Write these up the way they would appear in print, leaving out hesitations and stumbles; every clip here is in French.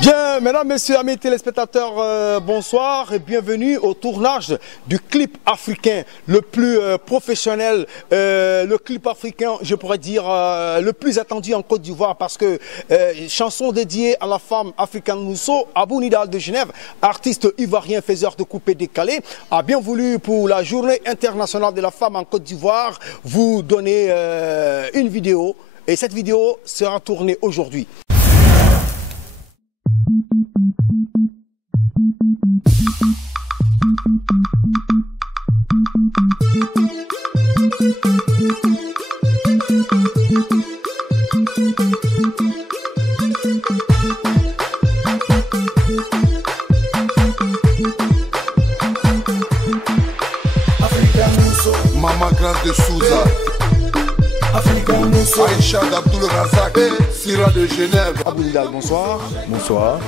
Bien, mesdames, messieurs, amis téléspectateurs, bonsoir et bienvenue au tournage du clip africain le plus professionnel, le clip africain, je pourrais dire, le plus attendu en Côte d'Ivoire parce que chanson dédiée à la femme africaine Mousso, Abou Nidal de Genève, artiste ivoirien faiseur de coupé décalé, a bien voulu pour la journée internationale de la femme en Côte d'Ivoire vous donner une vidéo et cette vidéo sera tournée aujourd'hui. Maman Grande de Souza, Aïcha d'Abdoul Razak, Sira de Genève. Abou Nidal, bonsoir. Bonsoir.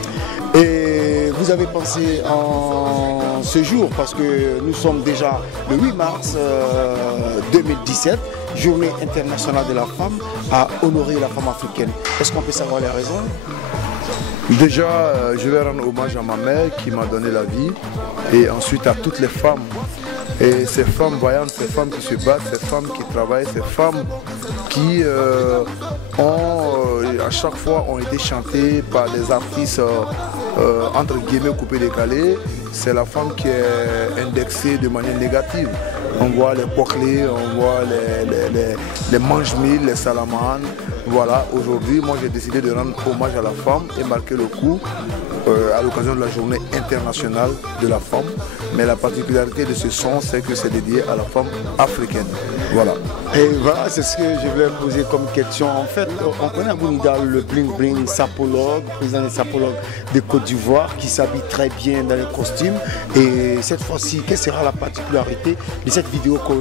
Et vous avez pensé en ce jour, parce que nous sommes déjà le 8 mars 2017, journée internationale de la femme, à honorer la femme africaine. Est-ce qu'on peut savoir les raisons? Déjà, je vais rendre hommage à ma mère qui m'a donné la vie et ensuite à toutes les femmes. Et ces femmes voyantes, ces femmes qui se battent, ces femmes qui travaillent, ces femmes qui à chaque fois ont été chantées par des artistes entre guillemets coupés décalés. C'est la femme qui est indexée de manière négative. On voit les poclés, on voit les mange-mille, les salamans. Voilà, aujourd'hui, moi j'ai décidé de rendre hommage à la femme et marquer le coup à l'occasion de la journée internationale de la femme. Mais la particularité de ce son, c'est que c'est dédié à la femme africaine. Voilà. Et voilà, c'est ce que je voulais poser comme question. En fait, on connaît Abou Nidal, le bling-bling sapologue, président des sapologues de Côte d'Ivoire, qui s'habille très bien dans les costumes. Et cette fois-ci, quelle sera la particularité de cette vidéo que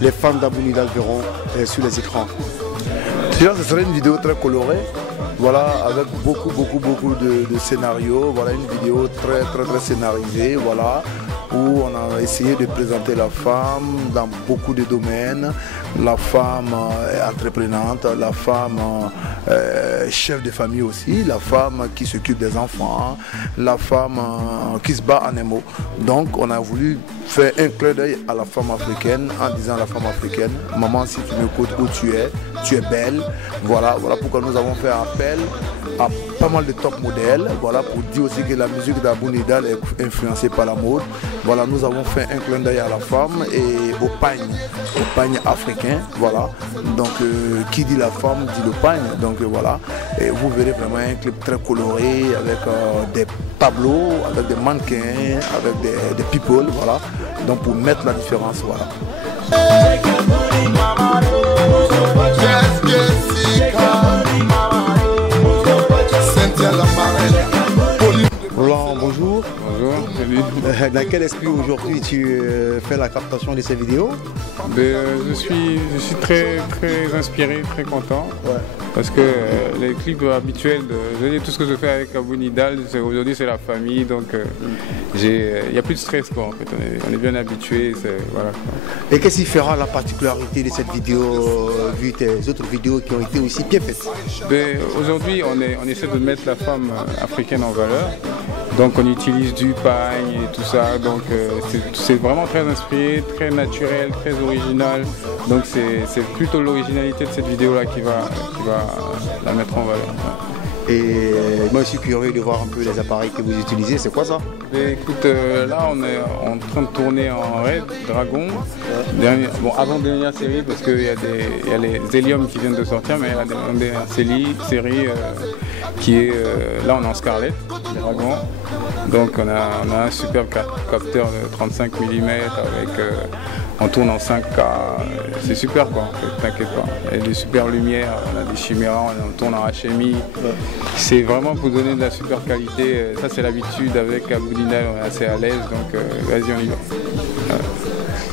les fans d'Abou Nidal verront sur les écrans? Déjà, ce serait une vidéo très colorée, voilà, avec beaucoup de scénarios. Voilà, une vidéo très scénarisée, voilà, où on a essayé de présenter la femme dans beaucoup de domaines. La femme entreprenante, la femme chef de famille aussi, la femme qui s'occupe des enfants, la femme qui se bat en un mot. Donc on a voulu faire un clin d'œil à la femme africaine en disant à la femme africaine, maman, si tu m'écoutes où tu es belle. Voilà pourquoi nous avons fait appel à pas mal de top modèles, voilà, pour dire aussi que la musique d'Abou Nidal est influencée par la mode. Voilà, nous avons fait un clin d'œil à la femme et au pagne africain, voilà. Donc qui dit la femme dit le pagne, donc voilà. Et vous verrez vraiment un clip très coloré avec des tableaux, avec des mannequins, avec des people, voilà. Donc pour mettre la différence, voilà. Roland, bonjour. Bonjour, salut. Dans quel esprit aujourd'hui tu fais la captation de ces vidéos? Je suis très inspiré, très content. Ouais. Parce que les clips habituels, tout ce que je fais avec Abou Nidal, aujourd'hui c'est la famille, donc il n'y a plus de stress quoi, en fait. On est bien habitué, voilà. Et qu'est-ce qui fera la particularité de cette vidéo vu tes autres vidéos qui ont été aussi bien faites? Aujourd'hui on essaie de mettre la femme africaine en valeur. Donc on utilise du pagne et tout ça, donc c'est vraiment très inspiré, très naturel, très original. Donc c'est plutôt l'originalité de cette vidéo là qui va la mettre en valeur. Et moi je suis curieux de voir un peu les appareils que vous utilisez, c'est quoi ça? Écoute, là on est en train de tourner en Red Dragon, avant-dernière série parce qu'il y a les Helium qui viennent de sortir, mais la dernière série qui est, là on est en Scarlett Dragon, donc on a un super capteur de 35 mm avec, on tourne en 5K, c'est super quoi, en fait, t'inquiète pas. Il y a des super lumières, on a des chiméras, on tourne en HMI. C'est vraiment pour donner de la super qualité. Ça c'est l'habitude avec Abou Nidal, on est assez à l'aise, donc vas-y on y va.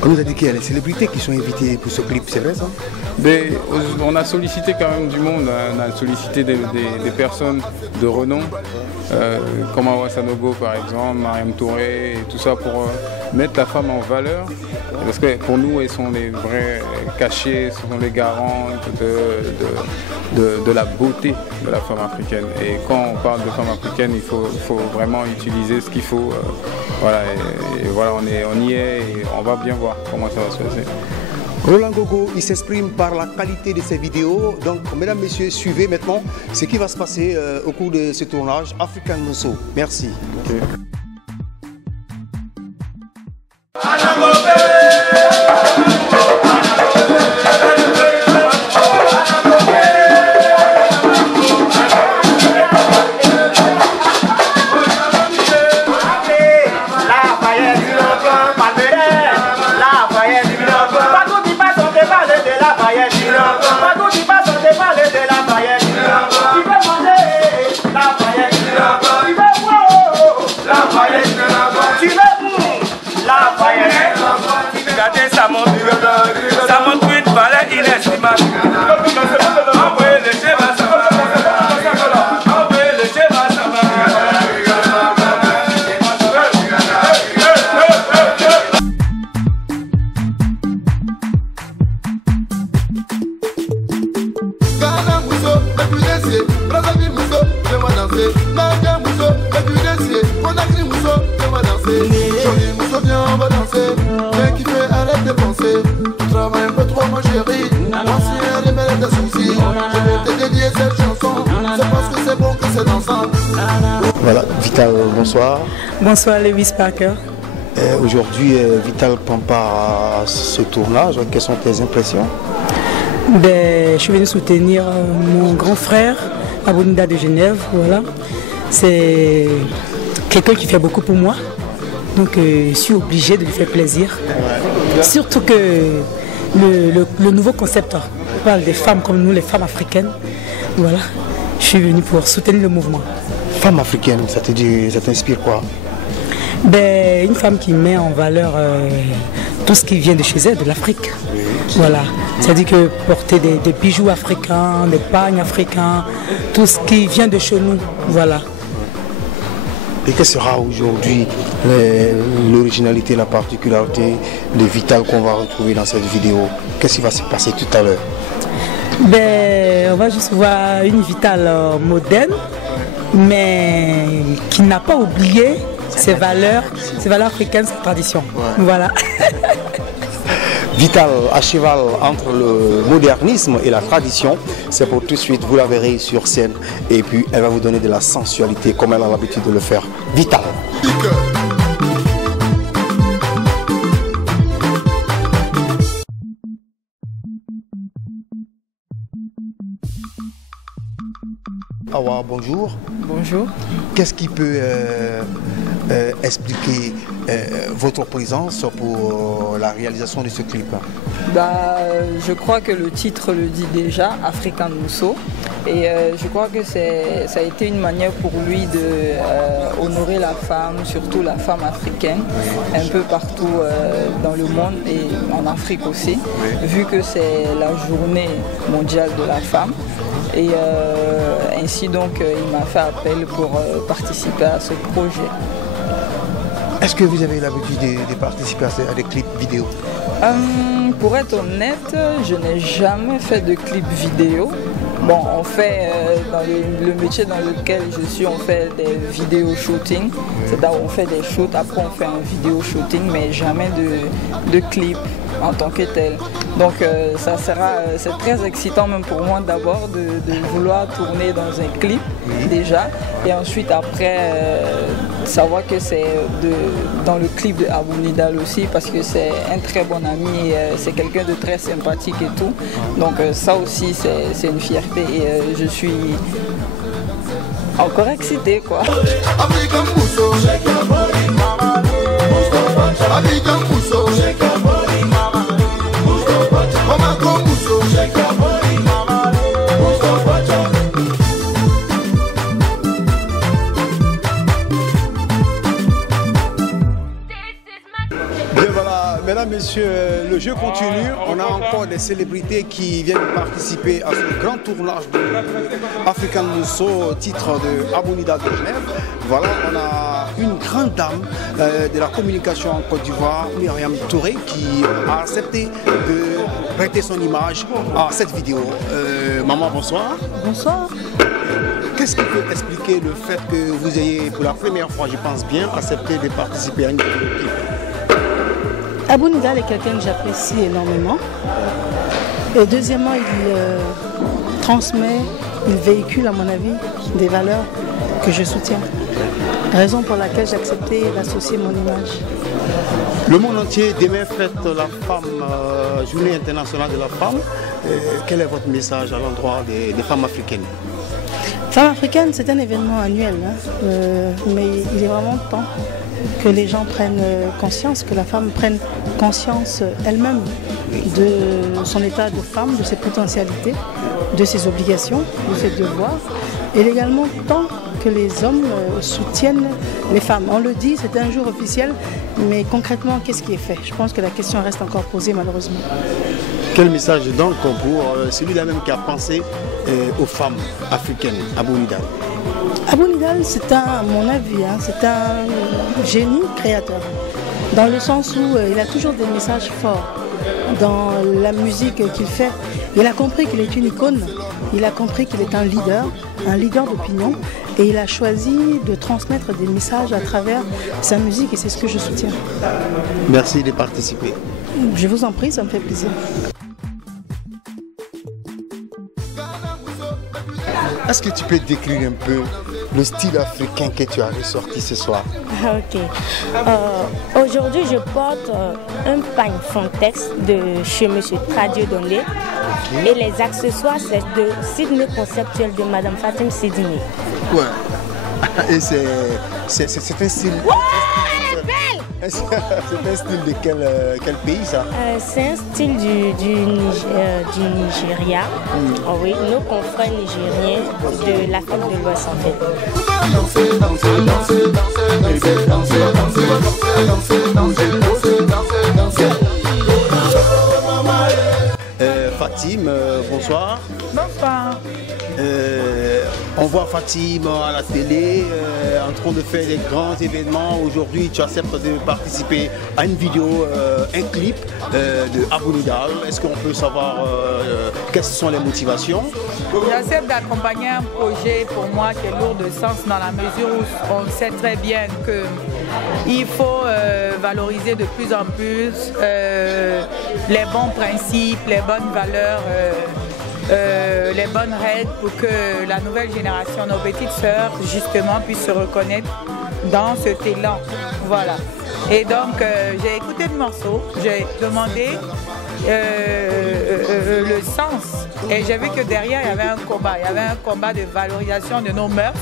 On nous a dit qu'il y a les célébrités qui sont invitées pour ce clip, c'est vrai ça? On a sollicité quand même du monde, on a sollicité des personnes de renom, comme Awa Sanogo par exemple, Mariam Touré, et tout ça pour mettre la femme en valeur. Parce que pour nous, elles sont les vrais cachets, ce sont les garants de la beauté de la femme africaine. Et quand on parle de femme africaine, il faut vraiment utiliser ce qu'il faut. Voilà, et voilà, on y est et on va bien voir comment ça va se passer. Roland Gogo, il s'exprime par la qualité de ses vidéos. Donc, mesdames, messieurs, suivez maintenant ce qui va se passer au cours de ce tournage African Mousso. Merci. Okay. Ça montre une valeur inestimable. Envoyez le schéma, ça va. Envoyez le schéma, ça va. Ghana Mousso, Bécudensier, Brazzaville Mousso, fais-moi danser. Nadia Mousso, Bécudensier, Conakry Mousso, fais-moi danser. Jolie Mousso, viens, on va danser. Viens kiffer, arrête de penser. Tu travailles un peu trop, ma chérie. L'ancien remède des soucis. Je vais te dédier cette chanson. C'est parce que c'est bon que c'est dansant. Voilà, Vital, bonsoir. Bonsoir Lewis Parker. Aujourd'hui, Vital prend part à ce tournage. Quelles sont tes impressions? Je suis venu soutenir mon grand frère, Abounida de Genève. Voilà. C'est quelqu'un qui fait beaucoup pour moi. Donc je suis obligée de lui faire plaisir. Ouais. Surtout que le nouveau concept parle des femmes comme nous, les femmes africaines. Voilà. Je suis venue pour soutenir le mouvement. Femme africaine, ça t'inspire quoi? Une femme qui met en valeur tout ce qui vient de chez elle, de l'Afrique. Oui. Voilà. C'est-à-dire que porter des bijoux africains, des pagnes africains, tout ce qui vient de chez nous. Voilà. Et quelle sera aujourd'hui l'originalité, la particularité de Vital qu'on va retrouver dans cette vidéo? Qu'est-ce qui va se passer tout à l'heure? On va juste voir une Vital moderne, mais qui n'a pas oublié ses valeurs africaines, sa tradition. Ouais. Voilà. Vital à cheval entre le modernisme et la tradition, c'est pour tout de suite, vous la verrez sur scène et puis elle va vous donner de la sensualité comme elle a l'habitude de le faire. Vital. Awa, bonjour. Bonjour. Qu'est-ce qui peut expliquer votre présence pour la réalisation de ce clip? Je crois que le titre le dit déjà, African Mousso. Et je crois que ça a été une manière pour lui de honorer la femme, surtout la femme africaine, un peu partout dans le monde et en Afrique aussi, vu que c'est la journée mondiale de la femme. Et ainsi donc il m'a fait appel pour participer à ce projet. Est-ce que vous avez l'habitude de participer à des clips vidéo? Pour être honnête, je n'ai jamais fait de clip vidéo. Bon, on fait dans le métier dans lequel je suis, on fait des vidéos shooting. C'est-à-dire on fait des shoots, après on fait un vidéo shooting, mais jamais de clip en tant que tel. Donc c'est très excitant même pour moi d'abord de vouloir tourner dans un clip déjà, et ensuite après savoir que c'est dans le clip de Abounida aussi, parce que c'est un très bon ami, c'est quelqu'un de très sympathique et tout. Donc ça aussi c'est une fierté et je suis encore excitée quoi. messieurs, le jeu continue. On a encore des célébrités qui viennent participer à ce grand tournage de African Mousso au titre de Abounida de Genève. Voilà, on a une grande dame de la communication en Côte d'Ivoire, Myriam Touré, qui a accepté de prêter son image à cette vidéo. Maman, bonsoir. Bonsoir. Qu'est-ce qui peut expliquer le fait que vous ayez, pour la première fois, je pense bien, accepté de participer à une vidéo? Abounida est quelqu'un que j'apprécie énormément. Et deuxièmement, il transmet, il véhicule à mon avis des valeurs que je soutiens. Raison pour laquelle j'ai accepté d'associer mon image. Le monde entier demain fête la femme, journée internationale de la femme. Quel est votre message à l'endroit des femmes africaines? Femmes africaines, c'est un événement annuel, mais il est vraiment temps que les gens prennent conscience, que la femme prenne conscience elle-même de son état de femme, de ses potentialités, de ses obligations, de ses devoirs. Et également tant que les hommes soutiennent les femmes. On le dit, c'est un jour officiel, mais concrètement, qu'est-ce qui est fait? Je pense que la question reste encore posée malheureusement. Quel message donc pour celui-là même qui a pensé aux femmes africaines, Abounida? Abounida, c'est à mon avis, c'est un génie créateur, dans le sens où il a toujours des messages forts dans la musique qu'il fait. Il a compris qu'il est une icône, il a compris qu'il est un leader d'opinion, et il a choisi de transmettre des messages à travers sa musique, et c'est ce que je soutiens. Merci de participer. Je vous en prie, ça me fait plaisir. Est-ce que tu peux décrire un peu le style africain que tu as ressorti ce soir? Ok. Aujourd'hui, je porte un pagne Fontex de chez M. Tradio Donlé. Et les accessoires, c'est de Sydney conceptuel de Madame Fatim Sidini. Ouais. Et c'est un style. Ouais, elle est belle! C'est un style de quel pays ça? C'est un style du Nigeria. Oh, oui, nos confrères nigériens de l'Afrique de l'Ouest en fait. Fatim, bonsoir. Bonsoir. On voit Fatim à la télé en train de faire des grands événements. Aujourd'hui, tu acceptes de participer à une vidéo, un clip de Abounida. Est-ce qu'on peut savoir quelles sont les motivations? J'accepte d'accompagner un projet pour moi qui est lourd de sens dans la mesure où on sait très bien qu'il faut valoriser de plus en plus les bons principes, les bonnes valeurs, les bonnes règles pour que la nouvelle génération, nos petites sœurs, justement, puissent se reconnaître dans cet élan. Voilà. Et donc, j'ai écouté le morceau, j'ai demandé le sens. Et j'ai vu que derrière, il y avait un combat. Il y avait un combat de valorisation de nos mœurs,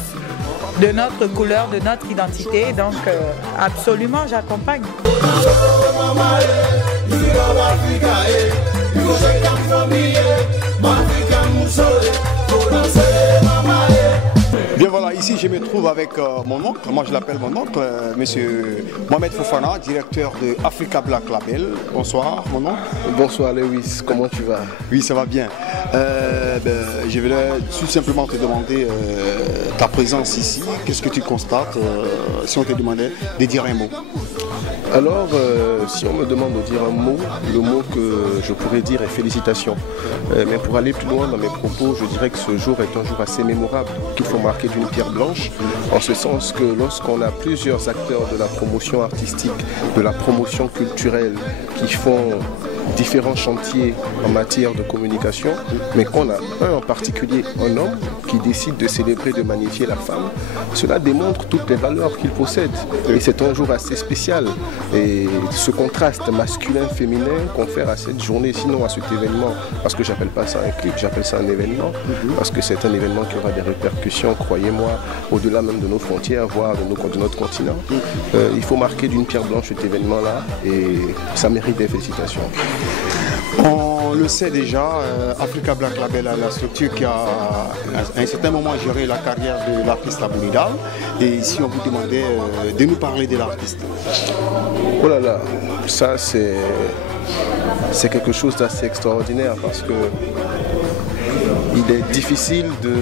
de notre couleur, de notre identité. Donc, absolument, j'accompagne. Bien voilà, ici je me trouve avec mon oncle, moi je l'appelle mon oncle, monsieur Mohamed Fofana, directeur de Africa Black Label. Bonsoir mon oncle. Bonsoir Lewis, comment tu vas? Oui, ça va bien. Je voulais tout simplement te demander ta présence ici. Qu'est-ce que tu constates si on te demandait de dire un mot? Alors, si on me demande de dire un mot, le mot que je pourrais dire est félicitations. Mais pour aller plus loin dans mes propos, je dirais que ce jour est un jour assez mémorable, qu'il faut marquer d'une pierre blanche, en ce sens que lorsqu'on a plusieurs acteurs de la promotion artistique, de la promotion culturelle, qui font différents chantiers en matière de communication, mais qu'on a un en particulier, un homme qui décide de célébrer, de magnifier la femme, cela démontre toutes les valeurs qu'il possède. Et c'est un jour assez spécial. Et ce contraste masculin-féminin confère à cette journée, sinon à cet événement, parce que j'appelle pas ça un clip, j'appelle ça un événement, parce que c'est un événement qui aura des répercussions, croyez-moi, au-delà même de nos frontières, voire de notre continent. Il faut marquer d'une pierre blanche cet événement-là, et ça mérite des félicitations. On le sait déjà, Africa Black Label, la structure qui a à un certain moment géré la carrière de l'artiste Abou Nidal. Et ici, on vous demandait de nous parler de l'artiste. Oh là là, ça c'est quelque chose d'assez extraordinaire parce que il est difficile de...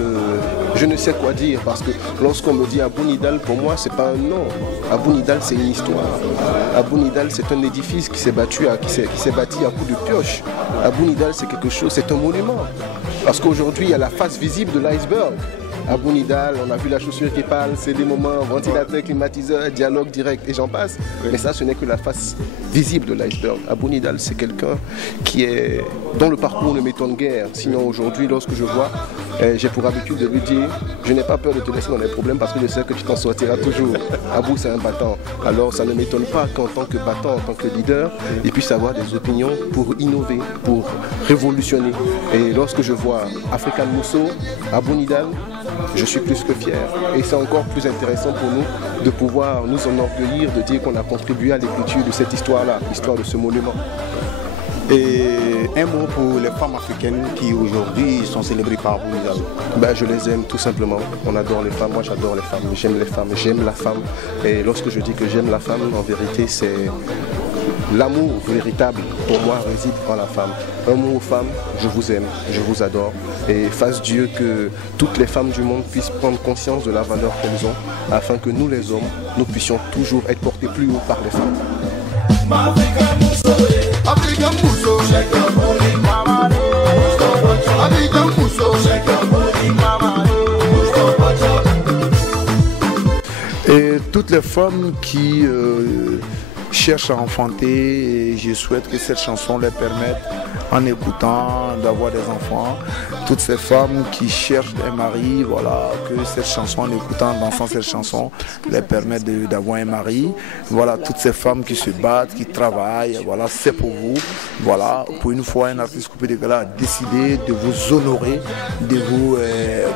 Je ne sais quoi dire parce que lorsqu'on me dit Abou Nidal, pour moi, c'est pas un nom. Abou Nidal, c'est une histoire. Abou Nidal, c'est un édifice qui s'est bâti à coups de pioche. Abou Nidal, c'est quelque chose, c'est un monument. Parce qu'aujourd'hui, il y a la face visible de l'iceberg. Abou Nidal, on a vu la chaussure qui parle, c'est des moments ventilateur, climatiseur, dialogue direct et j'en passe. Mais ça, ce n'est que la face visible de l'iceberg. Abou Nidal, c'est quelqu'un qui est dont le parcours ne m'étonne guère. Sinon, aujourd'hui, lorsque je vois, j'ai pour habitude de lui dire, je n'ai pas peur de te laisser dans les problèmes parce que je sais que tu t'en sortiras toujours. Abou, c'est un battant. Alors, ça ne m'étonne pas qu'en tant que battant, en tant que leader, il puisse avoir des opinions pour innover, pour révolutionner. Et lorsque je vois African Mousso, Abou Nidal, je suis plus que fier. Et c'est encore plus intéressant pour nous de pouvoir nous enorgueillir, de dire qu'on a contribué à l'écriture de cette histoire-là, l'histoire de ce monument. Et un mot pour les femmes africaines qui aujourd'hui sont célébrées par Abou Nidal. Ben, je les aime tout simplement. On adore les femmes, moi j'adore les femmes, j'aime les femmes, j'aime la femme. Et lorsque je dis que j'aime la femme, en vérité c'est... L'amour véritable, pour moi, réside en la femme. Un mot aux femmes, je vous aime, je vous adore. Et fasse Dieu que toutes les femmes du monde puissent prendre conscience de la valeur qu'elles ont, afin que nous les hommes, nous puissions toujours être portés plus haut par les femmes. Et toutes les femmes qui cherchent à enfanter, et je souhaite que cette chanson leur permette, en écoutant, d'avoir des enfants. Toutes ces femmes qui cherchent un mari, voilà, que cette chanson, en écoutant, en dansant cette chanson, leur permette d'avoir un mari. Voilà, toutes ces femmes qui se battent, qui travaillent, voilà, c'est pour vous. Voilà, pour une fois, un artiste coupé de gala a décidé de vous honorer, de vous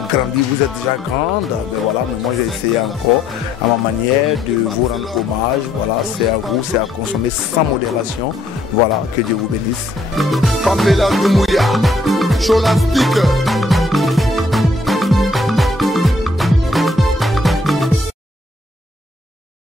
grandir. Vous êtes déjà grande, mais voilà, mais moi j'ai essayé encore, à ma manière, de vous rendre hommage. Voilà, c'est à vous, c'est à consommer sans modération. Voilà, que Dieu vous bénisse. Pamela Dumouya, Cholastique.